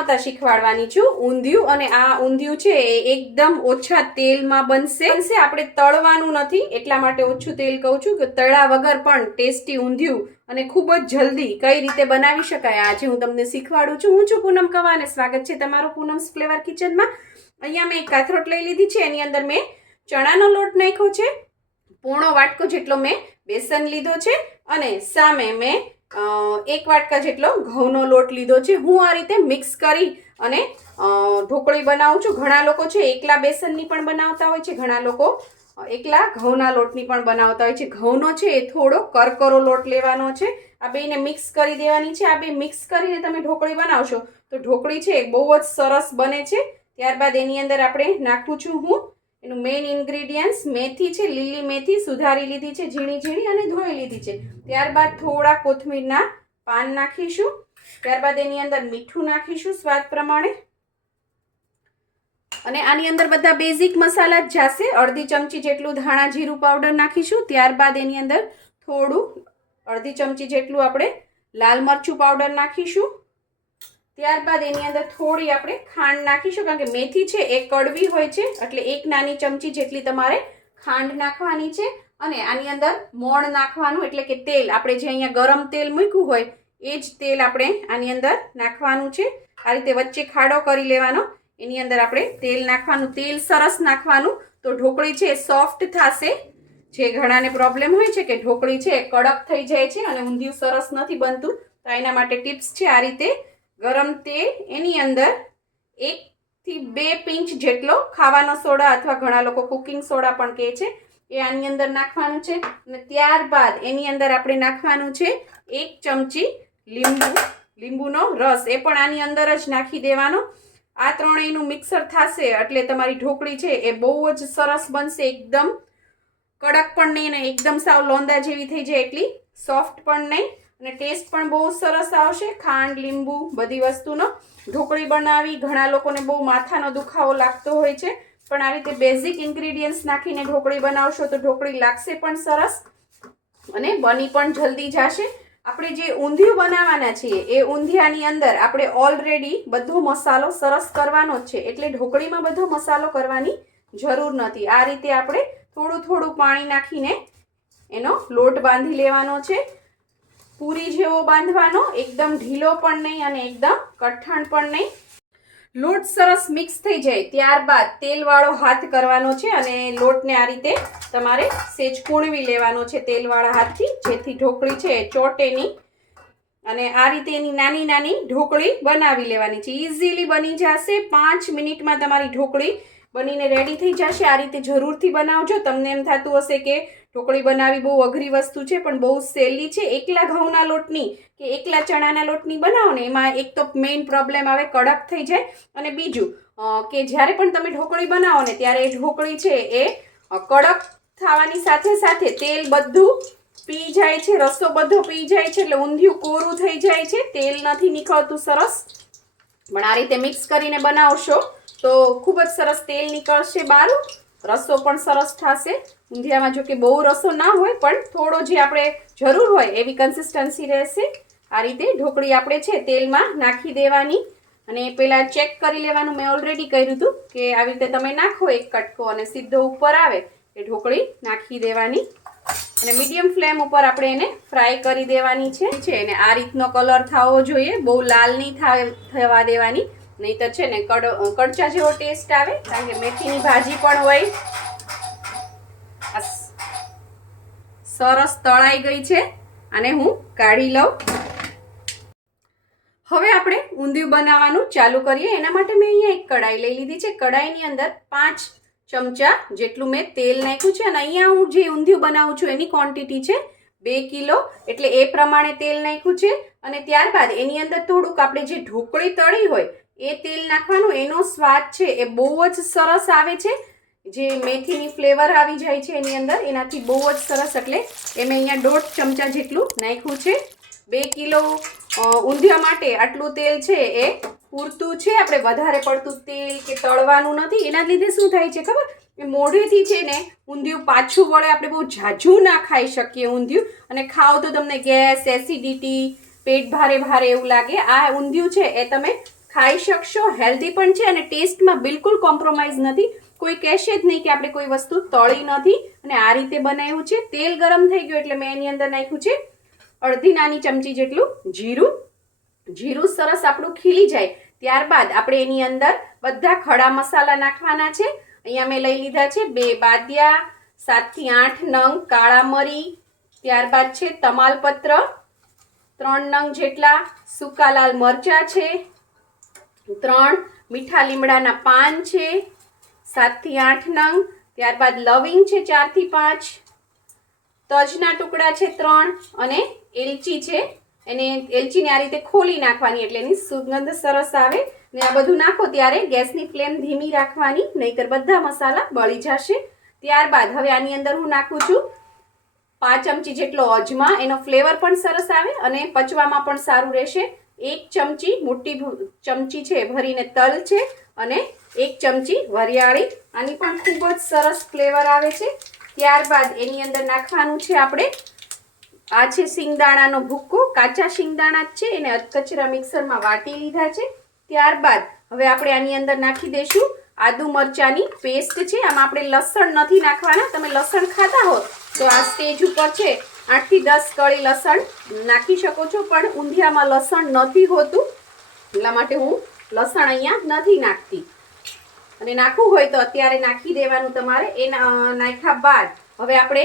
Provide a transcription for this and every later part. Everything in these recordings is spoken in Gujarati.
બનાવતા શીખવાડવાની છું ઊંધિયું। અને આ ઊંધિયું છે એ એકદમ ઓછા તેલમાં બનશે। આપણે તળવાનું નથી એટલા માટે ઓછું તેલ કહું છું કે તળા વગર પણ ટેસ્ટી ઊંધિયું અને ખૂબ જ જલ્દી કઈ રીતે બનાવી શકાય આજે હું તમને શીખવાડું છું। હું છું પૂનમ કવા અને સ્વાગત છે તમારું પૂનમ્સ ફ્લેવર કિચનમાં। અહીંયા મેં એક કાથરોટ લઈ લીધી છે, એની અંદર મેં ચણાનો લોટ નાખ્યો છે, પોણો વાટકો જેટલો મેં બેસન લીધો છે અને સામે મેં 1 વાટકા જેટલો ઘઉંનો લોટ લીધો છે। હું આ રીતે મિક્સ કરી અને ઢોકળી બનાવું છું। ઘણા લોકો છે એકલા બેસનની પણ બનાવતા હોય છે, ઘણા લોકો એકલા ઘઉંના લોટની પણ બનાવતા હોય છે। ઘઉંનો છે એ થોડો કરકરો લોટ લેવાનો છે, આ બેને મિક્સ કરી દેવાની છે। આ બે મિક્સ કરીને તમે ઢોકળી બનાવશો તો ઢોકળી છે એ બહુ જ સરસ બને છે। ત્યારબાદ એની અંદર આપણે નાખું છું હું એનું મેઇન ઇન્ગ્રેડિયન્ટ્સ મેથી છે, લીલી મેથી સુધારી લીધી છે, ઝીણી ઝીણી અને ધોઈ લીધી છે। ત્યારબાદ થોડા કોથમીરના પાન નાખીશું। ત્યારબાદ એની અંદર મીઠું નાખીશું સ્વાદ પ્રમાણે અને આની અંદર બધા બેઝિક મસાલા જ જશે। અડધી ચમચી જેટલું ધાણા જીરું પાવડર નાખીશું। ત્યારબાદ એની અંદર થોડું અડધી ચમચી જેટલું આપણે લાલ મરચું પાવડર નાખીશું। ત્યારબાદ એની અંદર થોડી આપણે ખાંડ નાખીશું, કારણ કે મેથી છે એ કડવી હોય છે એટલે 1 નાની ચમચી જેટલી તમારે ખાંડ નાખવાની છે। અને આની અંદર મોણ નાખવાનું એટલે કે તેલ, આપણે જે અહીંયા ગરમ તેલ મૂક્યું હોય એ જ તેલ આપણે આની અંદર નાખવાનું છે। આ રીતે વચ્ચે ખાડો કરી લેવાનો, એની અંદર આપણે તેલ નાખવાનું। તેલ સરસ નાખવાનું તો ઢોકળી છે એ સોફ્ટ થશે। જે ઘણાને પ્રોબ્લેમ હોય છે કે ઢોકળી છે એ કડક થઈ જાય છે અને ઊંધિયું સરસ નથી બનતું, તો એના માટે ટિપ્સ છે આ રીતે ગરમ તેલ, એની અંદર 1 થી 2 પિંચ જેટલો ખાવાનો સોડા અથવા ઘણા લોકો કુકિંગ સોડા પણ કહે છે એ આની અંદર નાખવાનું છે। અને ત્યારબાદ એની અંદર આપણે નાખવાનું છે 1 ચમચી લીંબુનો રસ, એ પણ આની અંદર જ નાખી દેવાનો। આ ત્રણેયનું મિક્સર થશે એટલે તમારી ઢોકળી છે એ બહુ જ સરસ બનશે, એકદમ કડક પણ નહીં અને એકદમ સાવ લોંદા જેવી થઈ જાય એટલી સોફ્ટ પણ નહીં, અને ટેસ્ટ પણ બહુ સરસ આવશે। ખાંડ લીંબુ બધી વસ્તુનો ઢોકળી બનાવી ઘણા લોકોને બહુ માથાનો દુખાવો લાગતો હોય છે, પણ આ રીતે બેઝિક ઇન્ગ્રેડિયન્ટ્સ નાખીને ઢોકળી બનાવશો તો ઢોકળી લાગશે પણ સરસ અને બની પણ જલ્દી જશે। આપણે જે ઊંધિયું બનાવવાના છીએ એ ઊંધિયાની અંદર આપણે ઓલરેડી બધો મસાલો સરસ કરવાનો જ છે, એટલે ઢોકળીમાં બધો મસાલો કરવાની જરૂર નથી। આ રીતે આપણે થોડું થોડું પાણી નાખીને એનો લોટ બાંધી લેવાનો છે, પૂરી જેવો બાંધવાનો, એકદમ ઢીલો પણ નહીં અને એકદમ કઠણ પણ નહીં। લોટ સરસ મિક્સ થઈ જાય ત્યારબાદ તેલવાળો હાથ કરવાનો છે અને લોટને આ રીતે તમારે સેજ કૂણવી લેવાનો છે તેલવાળા હાથથી, જેથી ઢોકળી છે એ ચોટે નહીં। અને આ રીતે એની નાની નાની ઢોકળી બનાવી લેવાની છે, ઇઝીલી બની જશે। 5 મિનિટમાં તમારી ઢોકળી બનીને રેડી થઈ જશે। આ રીતે જરૂરથી બનાવજો। તમને એમ થતું હશે કે ઢોકળી બનાવી બહુ અઘરી વસ્તુ છે, પણ બહુ સહેલી છે। એકલા ઘઉંના લોટની કે એકલા ચણાના લોટની બનાવો ને એમાં એક તો મેઇન પ્રોબ્લેમ આવે કડક થઈ જાય, અને બીજું કે જ્યારે પણ તમે ઢોકળી બનાવો ને ત્યારે એ ઢોકળી છે એ કડક થવાની સાથે સાથે તેલ બધું પી જાય છે, રસો બધો પી જાય છે, એટલે ઊંધિયું કોરું થઈ જાય છે, તેલ નથી નીકળતું સરસ। પણ આ રીતે મિક્સ કરીને બનાવશો તો ખૂબ જ સરસ તેલ નીકળશે બહાર, રસો પણ સરસ થશે। ઊંધિયામાં જો કે બહુ રસો ના હોય પણ થોડો જે આપણે જરૂર હોય એવી કન્સિસ્ટન્સી રહેશે। આ રીતે ઢોકળી આપણે છે તેલમાં નાખી દેવાની અને પહેલાં ચેક કરી લેવાનું, મેં ઓલરેડી કહ્યું હતું કે આવી રીતે તમે નાખો એક કટકો અને સીધો ઉપર આવે એ ઢોકળી નાખી દેવાની અને મીડિયમ ફ્લેમ ઉપર આપણે એને ફ્રાય કરી દેવાની છે। અને આ રીતનો કલર થવો જોઈએ, બહુ લાલ નહીં થવા દેવાની, નહીં તો છે ને કડચા જેવો ટેસ્ટ આવે, કારણ કે મેથીની ભાજી પણ હોય। સરસ તળાઈ ગઈ છે અને હું કાઢી લઉં। હવે આપણે ઊંધિયું બનાવવાનું ચાલુ કરીએ। એના માટે મેં અહીંયા એક કડાઈ લઈ લીધી છે, કડાઈની અંદર 5 ચમચા જેટલું મેં તેલ નાખ્યું છે અને અહીંયા હું જે ઊંધિયું બનાવું છું એની ક્વોન્ટિટી છે 2 કિલો, એટલે એ પ્રમાણે તેલ નાખ્યું છે। અને ત્યારબાદ એની અંદર થોડુંક આપણે જે ઢોકળી તળી હોય એ તેલ નાખવાનું, એનો સ્વાદ છે એ બહુ જ સરસ આવે છે, જે મેથીની ફ્લેવર આવી જાય છે એની અંદર, એનાથી બહુ જ સરસ, એટલે એ મેં અહીંયા 1.5 ચમચા જેટલું નાખ્યું છે। 2 કિલો ઊંધિયા માટે આટલું તેલ છે એ પૂરતું છે, આપણે વધારે પડતું તેલ કે તળવાનું નથી। એના લીધે શું થાય છે ખબર, મોઢેથી છે ને ઊંધિયું પાછું વળે, આપણે બહુ ઝાઝું ના ખાઈ શકીએ ઊંધિયું, અને ખાવ તો તમને ગેસ, એસિડિટી, પેટ ભારે ભારે એવું લાગે। આ ઊંધિયું છે એ તમે ખાઈ શકશો, હેલ્ધી પણ છે અને ટેસ્ટમાં બિલકુલ કોમ્પ્રોમાઇઝ નથી. કોઈ કહેશે જ નહીં કે આપણે કોઈ વસ્તુ તળી નથી. અને આ રીતે બનાવ્યું છે. તેલ ગરમ થઈ ગયું એટલે મેં એની અંદર નાખ્યું છે અડધી નાની ચમચી જેટલું જીરું. જીરું સરસ આપણું ખીલી જાય ત્યારબાદ આપણે એની અંદર બધા ખડા મસાલા નાખવાના છે. અહીંયા મેં લઈ લીધા છે 2 બાદિયા, 7 થી 8 નંગ કાળા મરી, ત્યારબાદ છે તમાલપત્ર, 3 નંગ જેટલા સૂકા લાલ મરચા છે, 3 મીઠા લીમડાના પાન છે, 7 થી 8 નંગ, ત્યારબાદ લવિંગ છે 4 થી 5, તજના ટુકડા છે 3 અને એલચી છે. એને એલચીને આ રીતે ખોલી નાખવાની એટલે એની સુગંધ સરસ આવે. ને આ બધું નાખો ત્યારે ગેસની ફ્લેમ ધીમી રાખવાની, નહીતર બધા મસાલા બળી જશે. ત્યારબાદ હવે આની અંદર હું નાખું છું 5 ચમચી જેટલો અજમા. એનો ફ્લેવર પણ સરસ આવે અને પચવામાં પણ સારું રહેશે. 1 ચમચી મોટી ચમચી છે ભરીને તલ છે અને 1 ચમચી વરિયાળી. આની પણ ખૂબ જ સરસ ફ્લેવર આવે છે. ત્યારબાદ એની અંદર નાખવાનું છે આપણે આ છે શિંગદાણાનો ભૂક્કો. કાચા શિંગદાણા જ છે, એને અધકચરા મિક્સરમાં વાટી લીધા છે. ત્યારબાદ હવે આપણે આની અંદર નાખી દઈશું આદુ મરચાની પેસ્ટ છે. આમાં આપણે લસણ નથી નાખવાના. તમે લસણ ખાતા હો તો આ સ્ટેજ ઉપર છે 8 થી 10 કળી લસણ નાખી શકો છો, પણ ઊંધિયામાં લસણ નથી હોતું એટલા માટે હું લસણ અહીંયા નથી નાખતી. અને નાખવું હોય તો અત્યારે નાખી દેવાનું તમારે. એ નાખ્યા બાદ હવે આપણે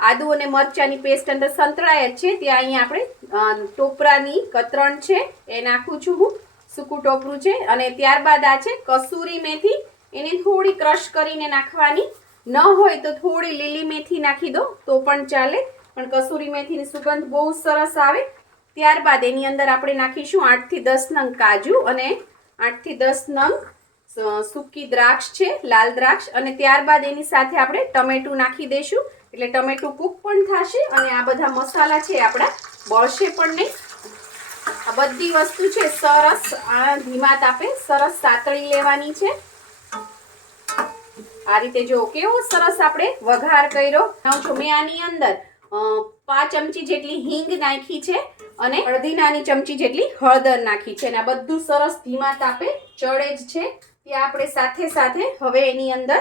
આદુ અને મરચાની પેસ્ટ અંદર સંતળાય જ છે ત્યાં અહીંયા આપણે ટોપરાની કતરણ છે એ નાખું છું હું, સૂકું ટોપરું છે. અને ત્યારબાદ આ છે કસૂરી મેથી. એને થોડી ક્રશ કરીને નાખવાની. ન હોય તો થોડી લીલી મેથી નાખી દો તો પણ ચાલે, પણ કસૂરી મેથીની સુગંધ બહુ સરસ આવે. ત્યારબાદ એની અંદર આપણે નાખીશું 8 થી 10 નંગ કાજુ અને 8 થી 10 નંગ સૂકી દ્રાક્ષ છે, લાલ દ્રાક્ષ. અને ત્યારબાદ એની સાથે આપણે ટમેટું નાખી દઈશું એટલે ટમેટું કૂક પણ થશે અને આ બધા મસાલા છે આપણા બળશે પણ નહીં. આ બધી વસ્તુ છે સરસ આ ધીમા તાપે સરસ સાતળી લેવાની છે. આ રીતે જો કેવો સરસ આપણે વઘાર કર્યો. મેં આની અંદર 5 ચમચી જેટલી હિંગ નાખી છે અને અડધી નાની ચમચી જેટલી હળદર નાખી છે. અને આ બધું સરસ ધીમા તાપે ચડે જ છે ત્યાં આપણે સાથે સાથે હવે એની અંદર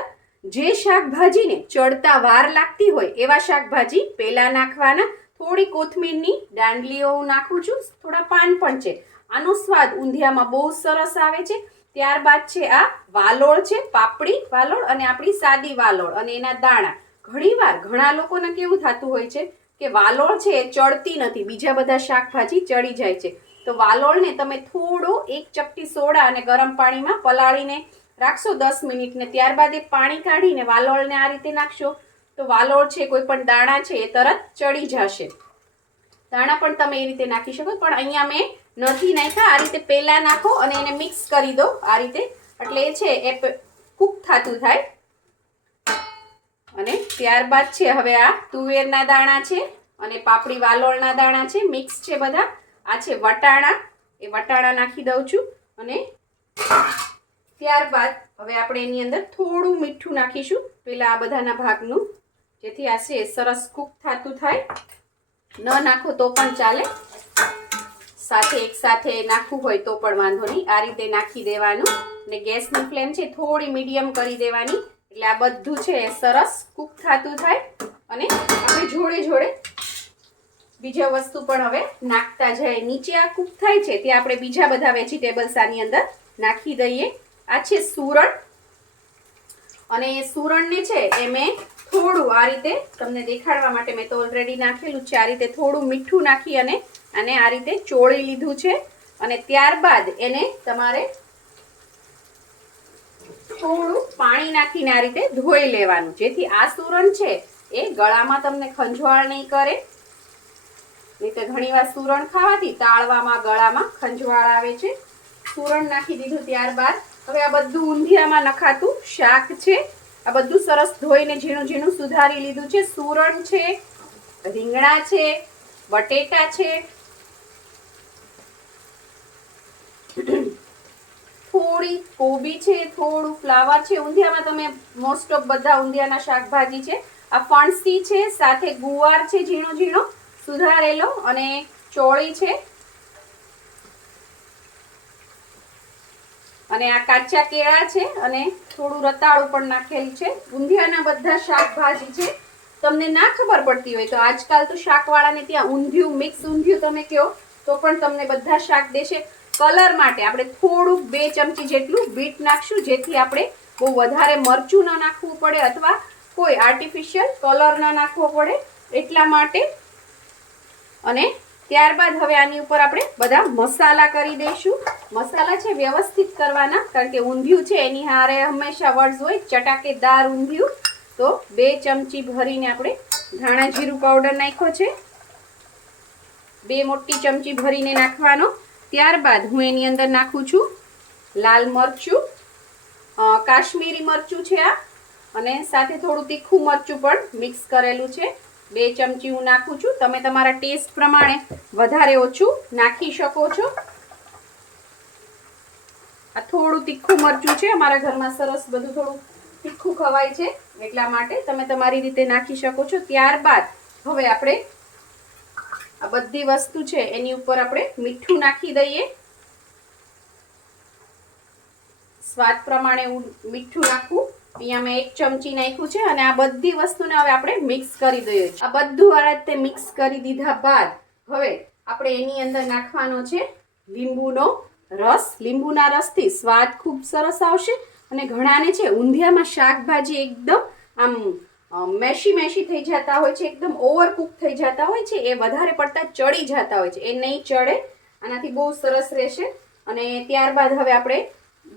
જે શાકભાજીને ચડતા વાર લાગતી હોય એવા શાકભાજી પહેલા નાખવાના. થોડી કોથમીરની દાંડલીઓ નાખું છું, થોડા પાન પણ છે. આનો સ્વાદ ઊંધિયામાં બહુ સરસ આવે છે. ત્યારબાદ છે આ વાલોળ છે, પાપડી વાલોળ અને આપણી સાદી વાલોળ અને એના દાણા. ઘણીવાર ઘણા લોકોને કેવું થતું હોય છે કે વાલોળ છે એ ચડતી નથી, બીજા બધા શાકભાજી ચડી જાય છે. તો વાલોળને તમે થોડો 1 ચપટી સોડા અને ગરમ પાણીમાં પલાળીને રાખશો 10 મિનિટ ને ત્યારબાદ એ પાણી કાઢીને વાલોળને આ રીતે નાખશો તો વાલોળ છે કોઈ પણ દાણા છે એ તરત ચડી જશે. દાણા પણ તમે એ રીતે નાખી શકો, પણ અહીંયા મેં નથી નાખ્યા. આ રીતે પહેલા નાખો અને એને મિક્સ કરી દો આ રીતે, એટલે એ છે એ કૂક થતું થાય. અને ત્યારબાદ છે હવે આ તુવેરના દાણા છે અને પાપડી વાલોળના દાણા છે, મિક્સ છે બધા. આ છે વટાણા, એ વટાણા નાખી દઉં છું. અને ત્યારબાદ હવે આપણે એની અંદર થોડું મીઠું નાખીશું પેલા આ બધાના ભાગનું, જેથી આ છે સરસ કૂક થતું થાય. ન નાખો તો પણ ચાલે, સાથે એક સાથે નાખવું હોય તો પણ વાંધો નહીં. આ રીતે નાખી દેવાનું અને ગેસની ફ્લેમ છે થોડી મીડિયમ કરી દેવાની એટલે આ બધું છે સરસ કૂક થતું થાય. અને આપણે જોડે જોડે બીજા વસ્તુ પણ હવે નાખતા જાય. નીચે આ કૂક થાય છે ત્યાં આપણે બીજા બધા વેજીટેબલ્સ આની અંદર નાખી દઈએ. આ છે સુરણ અને એ સુરણને છે એ મેં થોડું આ રીતે તમને દેખાડવા માટે મેં તો ઓલરેડી નાખેલું છે. આ રીતે થોડું મીઠું નાખી અને આને આ રીતે ચોળી લીધું છે. અને ત્યારબાદ એને તમારે થોડું પાણી નાખીને આ રીતે ધોઈ લેવાનું, જેથી આ સુરણ છે એ ગળામાં તમને ખંજવાળ નહીં કરે. નહીં તો ઘણીવાર સુરણ ખાવાથી તાળવામાં ગળામાં ખંજવાળ આવે છે. સુરણ નાખી દીધું ત્યારબાદ હવે આ બધું ઊંધિયામાં નખાતું શાક છે. આ બધું સરસ ધોઈને ઝીણું ઝીણું સુધારી લીધું છે. સુરણ છે, રીંગણા છે, બટેટા છે, થોડી કોબી છે, થોડું ફ્લાવર છે. ઊંધિયામાં તમે મોસ્ટ ઓફ બધા ઊંધિયાના શાકભાજી છે. આ ફણસી છે, સાથે ગુવાર છે ઝીણો ઝીણો સુધારેલો અને ચોળી છે. અને આ કાચા કેળા છે અને થોડું રતાળું પણ નાખેલ છે. ઊંધિયાના બધા શાકભાજી છે. તમને ના ખબર પડતી હોય તો આજકાલ તો શાકવાળાને ત્યાં ઊંધિયું મિક્સ ઊંધિયું તમે કહો તો પણ તમને બધા શાક દેશે. કલર માટે આપણે થોડુંક 2 ચમચી જેટલું બીટ નાખશું, જેથી આપણે બહુ વધારે મરચું ન નાખવું પડે અથવા કોઈ આર્ટિફિશિયલ કલર ન નાખવો પડે એટલા માટે. અને ત્યારબાદ હવે આની ઉપર આપણે બધા મસાલા કરી દઈશું. મસાલા છે વ્યવસ્થિત કરવાના, કારણ કે ઊંધિયું છે એની હારે હંમેશા વર્ડ્સ હોય ચટાકેદાર ઊંધિયું. તો 2 ચમચી ભરીને આપણે ધાણા જીરું પાવડર નાખ્યો છે, 2 મોટી ચમચી ભરીને નાખવાનો. ત્યારબાદ હું એની અંદર નાખું છું લાલ મરચું, કાશ્મીરી મરચું છે આ, અને સાથે થોડું તીખું મરચું પણ મિક્સ કરેલું છે. 2 ચમચી હું નાખું છું. તમે તમારા ટેસ્ટ પ્રમાણે વધારે ઓછું નાખી શકો છો. આ થોડું તીખું મરચું છે, અમારા ઘરમાં સરસ બધું થોડું તીખું ખવાય છે એટલા માટે તમે તમારી રીતે નાખી શકો છો. ત્યારબાદ હવે આપણે આ બધી વસ્તુ છે એની ઉપર આપણે મીઠું નાખી દઈએ. સ્વાદ પ્રમાણે મીઠું નાખવું. અહીંયા મેં 1 ચમચી નાખ્યું છે અને આ બધી વસ્તુને હવે આપણે મિક્સ કરી દઈએ. આ બધું આ રીતે મિક્સ કરી દીધા બાદ હવે આપણે એની અંદર નાખવાનો છે લીંબુનો રસ. લીંબુના રસથી સ્વાદ ખૂબ સરસ આવશે. અને ઘણાને છે ઊંધિયામાં શાકભાજી એકદમ આમ મેશી થઈ જતા હોય છે, એકદમ ઓવરકુક થઈ જતા હોય છે, એ વધારે પડતા ચડી જતા હોય છે. એ નહીં ચડે, આનાથી બહુ સરસ રહેશે. અને ત્યારબાદ હવે આપણે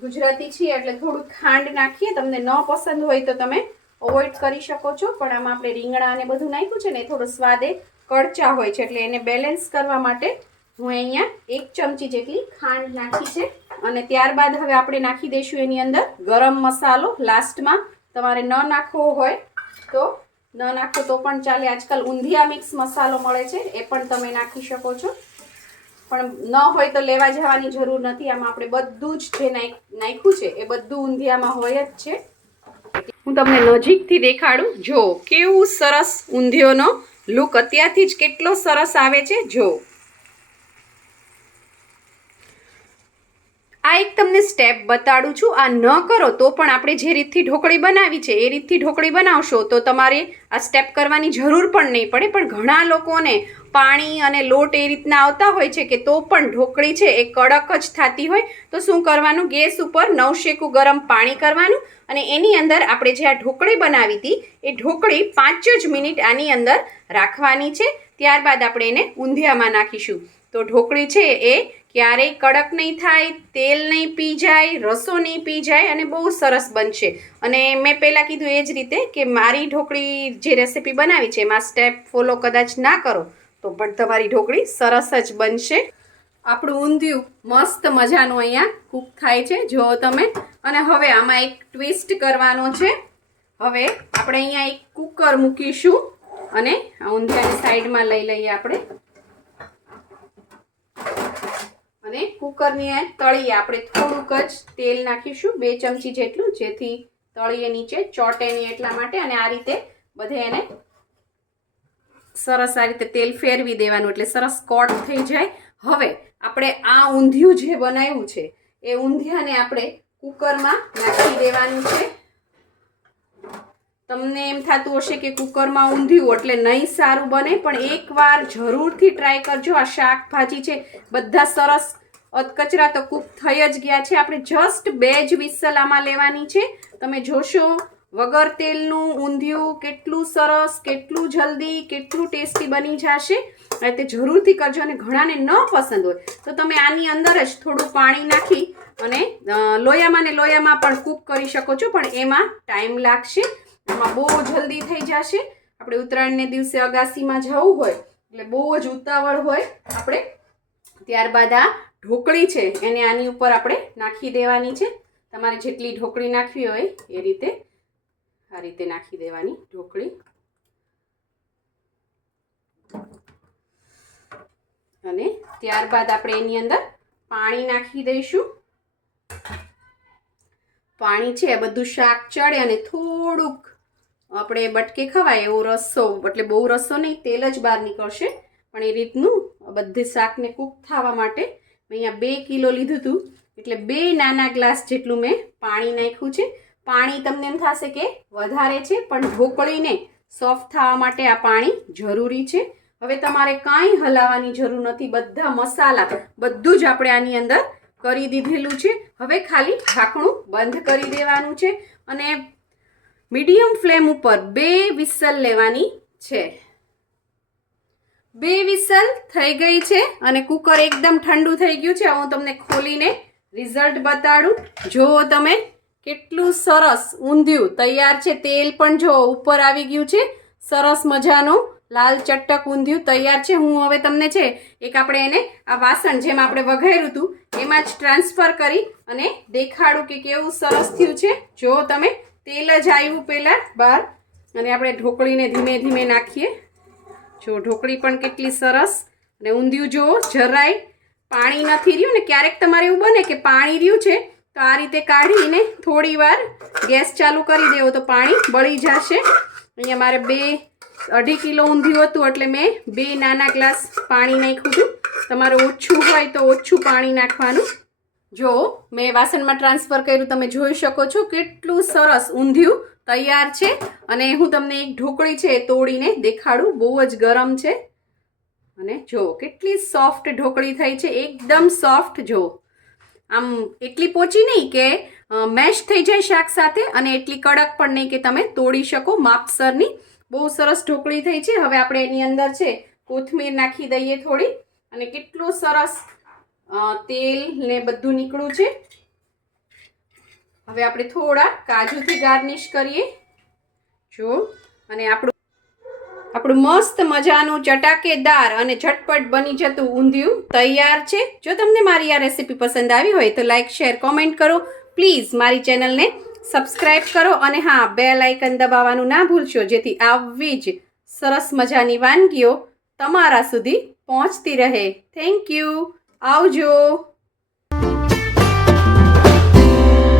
ગુજરાતી છીએ એટલે થોડું ખાંડ નાખીએ. તમને ન પસંદ હોય તો તમે અવોઇડ કરી શકો છો, પણ આમાં આપણે રીંગણા અને બધું નાખ્યું છે ને થોડો સ્વાદે કડચા હોય છે, એટલે એને બેલેન્સ કરવા માટે હું અહીંયા 1 ચમચી જેટલી ખાંડ નાખી છે. અને ત્યારબાદ હવે આપણે નાખી દઈશું એની અંદર ગરમ મસાલો લાસ્ટમાં. તમારે ન નાખવો હોય તો ન નાખો તો પણ ચાલે. આજકાલ ઊંધિયા મિક્સ મસાલો મળે છે, એ પણ તમે નાખી શકો છો, પણ ન હોય તો લેવા જવાની જરૂર નથી. આમાં આપણે બધું જ જે નાખ્યું છે એ બધું ઊંધિયામાં હોય જ છે. હું તમને નજીકથી દેખાડું. જો કેવું સરસ ઊંધિયોનો લુક અત્યારથી જ કેટલો સરસ આવે છે. જો આ એક તમને સ્ટેપ બતાડું છું. આ ન કરો તો પણ આપણે જે રીતથી ઢોકળી બનાવી છે એ રીતથી ઢોકળી બનાવશો તો તમારે આ સ્ટેપ કરવાની જરૂર પણ નહીં પડે. પણ ઘણા લોકોને પાણી અને લોટ એ રીતના આવતા હોય છે કે તો પણ ઢોકળી છે એ કડક જ થતી હોય. તો શું કરવાનું, ગેસ ઉપર નવશેકું ગરમ પાણી કરવાનું અને એની અંદર આપણે જે આ ઢોકળી બનાવી હતી એ ઢોકળી 5 જ મિનિટ આની અંદર રાખવાની છે. ત્યારબાદ આપણે એને ઊંધિયામાં નાખીશું. તો ઢોકળી છે એ ક્યારેય કડક નહીં થાય, તેલ નહીં પી જાય, રસો નહીં પી જાય અને બહુ સરસ બનશે. અને મેં પહેલાં કીધું એ જ રીતે કે મારી ઢોકળી જે રેસીપી બનાવી છે એમાં સ્ટેપ ફોલો કદાચ ના કરો તો પણ તમારી ઢોકળી સરસ જ બનશે. આપણું ઊંધિયું મસ્ત મજાનું અહીંયા કૂક થાય છે, જો તમે. અને હવે આમાં એક ટ્વિસ્ટ કરવાનો છે. હવે આપણે અહીંયા એક કુકર મૂકીશું અને આ ઊંધિયાની સાઈડમાં લઈ લઈએ આપણે. અને કુકરની તળીએ આપણે થોડુંક જ તેલ નાખીશું, 2 ચમચી જેટલું, જેથી તળીએ નીચે ચોટે નહીં એટલા માટે. અને આ રીતે બધે એને સરસ આ રીતે તેલ ફેરવી દેવાનું એટલે સરસ કોટ થઈ જાય. હવે આપણે આ ઊંધિયું જે બનાવ્યું છે એ ઊંધિયાને આપણે કુકરમાં નાખી દેવાનું છે. તમને એમ થતું હશે કે કુકરમાં ઊંધિયું એટલે નહીં સારું બને, પણ એકવાર જરૂરથી ટ્રાય કરજો. આ શાકભાજી છે બધા સરસ અધકચરા તો કૂક થઈ જ ગયા છે. આપણે જસ્ટ 2 જ વિસલ આમાં લેવાની છે. તમે જોશો વગર તેલનું ઊંધિયું કેટલું સરસ, કેટલું જલ્દી, કેટલું ટેસ્ટી બની જશે. તે જરૂરથી કરજો. અને ઘણાને ન પસંદ હોય તો તમે આની અંદર જ થોડું પાણી નાખી અને લોયામાં ને લોયામાં પણ કૂક કરી શકો છો, પણ એમાં ટાઈમ લાગશે. એમાં બહુ જલ્દી થઈ જશે. આપણે ઉત્તરાયણને દિવસે અગાસીમાં જવું હોય એટલે બહુ જ ઉતાવળ હોય આપણે. ત્યારબાદ આ ઢોકળી છે એને આની ઉપર આપણે નાખી દેવાની છે. તમારે જેટલી ઢોકળી નાખવી હોય એ રીતે આ રીતે નાખી દેવાની ઢોકળી. અને ત્યારબાદ આપણે એની અંદર પાણી નાખી દઈશું. પાણી છે બધું શાક ચડે અને થોડુંક આપણે બટકે ખવાય એવો રસો, એટલે બહુ રસો નહીં, તેલ જ બહાર નીકળશે, પણ એ રીતનું બધે શાકને કૂક થવા માટે અહીંયા 2 કિલો લીધું હતું એટલે 2 નાના ગ્લાસ જેટલું મેં પાણી નાખ્યું છે. પાણી તમને એમ થશે કે વધારે છે, પણ ઢોકળીને સોફ્ટ થવા માટે આ પાણી જરૂરી છે. હવે તમારે કાંઈ હલાવવાની જરૂર નથી. બધા મસાલા બધું જ આપણે આની અંદર કરી દીધેલું છે. હવે ખાલી ઢાંકણું બંધ કરી દેવાનું છે અને મીડિયમ ફ્લેમ ઉપર 2 વિસલ લેવાની છે. 2 વિસલ થઈ ગઈ છે અને કુકર એકદમ ઠંડુ થઈ ગયું છે. હું તમને ખોલીને રિઝલ્ટ બતાડું. જુઓ તમે કેટલું સરસ ઊંધિયું તૈયાર છે. તેલ પણ જો ઉપર આવી ગયું છે. સરસ મજાનું લાલ ચટક ઊંધિયું તૈયાર છે. હું હવે તમને છે એક આપણે એને આ વાસણ જેમ આપણે વઘાર્યું હતું એમાં જ ટ્રાન્સફર કરી અને દેખાડું કે કેવું સરસ થયું છે. જો તમે તેલ જ આવ્યું પહેલાં બહાર અને આપણે ઢોકળીને ધીમે ધીમે નાખીએ. જો ઢોકળી પણ કેટલી સરસ અને ઊંધિયું જુઓ જરાય પાણી નથી રહ્યું ને. ક્યારેક તમારે એવું બને કે પાણી રહ્યું છે તો આ રીતે કાઢીને થોડી વાર ગેસ ચાલુ કરી દેવો તો પાણી બળી જશે. અહીંયા મારે 2.5 કિલો ઊંધિયું હતું એટલે મેં 2 નાના ગ્લાસ પાણી નાખ્યું હતું. તમારે ઓછું હોય તો ઓછું પાણી નાખવાનું. જો મેં વાસણમાં ટ્રાન્સફર કર્યું, તમે જોઈ શકો છો કેટલું સરસ ઊંધિયું તૈયાર છે. અને હું તમને એક ઢોકળી છે એ તોડીને દેખાડું. બહુ જ ગરમ છે અને જો કેટલી સોફ્ટ ઢોકળી થઈ છે, એકદમ સોફ્ટ. જો આમ એટલી પોચી નહીં કે મેશ થઈ જાય શાક સાથે અને એટલી કડક પણ નહીં કે તમે તોડી શકો. માપસરની બહુ સરસ ઢોકળી થઈ છે. હવે આપણે એની અંદર છે કોથમીર નાખી દઈએ થોડી અને કેટલું સરસ તેલ ને બધું નીકળ્યું છે. હવે આપણે થોડા કાજુથી ગાર્નિશ કરીએ. જો અને આપણું મસ્ત મજાનું ચટાકેદાર અને ઝટપટ બની જતું ઊંધિયું તૈયાર છે. જો તમને મારી આ રેસીપી પસંદ આવી હોય તો લાઈક શેર કોમેન્ટ કરો. પ્લીઝ મારી ચેનલને સબસ્ક્રાઈબ કરો અને હા, બેલ આઇકન દબાવવાનું ના ભૂલશો જેથી આવી જ સરસ મજાની વાનગીઓ તમારા સુધી પહોંચતી રહે. Thank you. આવજો.